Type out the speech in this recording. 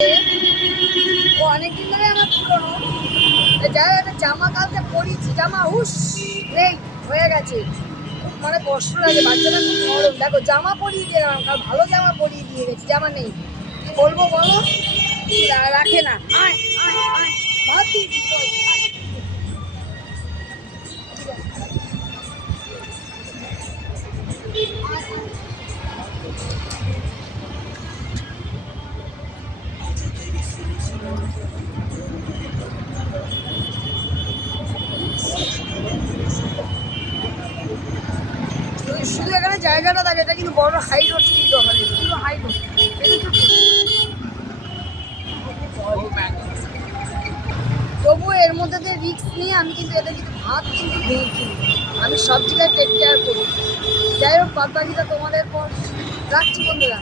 ও অনেকদিন ধরে আমার পুরনো যাই একটা জামা কালকে পরিয়েছি, জামা হুস নেই হয়ে গেছে। মানে কষ্ট লাগে, বাচ্চাটা খুব নরম। দেখো জামা পরিয়ে দিয়ে গেলাম, কাল ভালো জামা পরিয়ে দিয়ে গেছি, জামা নেই, কি বলবো বলো? রাখে না। আয় আয় আয় ভাত দিয়েছি, চল, আয়। শুধু এখানে জায়গাটা থাকে, এটা কিন্তু বড় হাই রোড, কিন্তু আমাদের পুরো হাই রোড। তবুও এর মধ্যে দিয়ে রিস্ক নিয়ে আমি কিন্তু এটা কিন্তু ভাত কিন্তু খেয়েছি, আমি সব জায়গায় টেক কেয়ার করি। যাই হোক, বাদ বাকিটা তোমাদের পর রাখছি বন্ধুরা।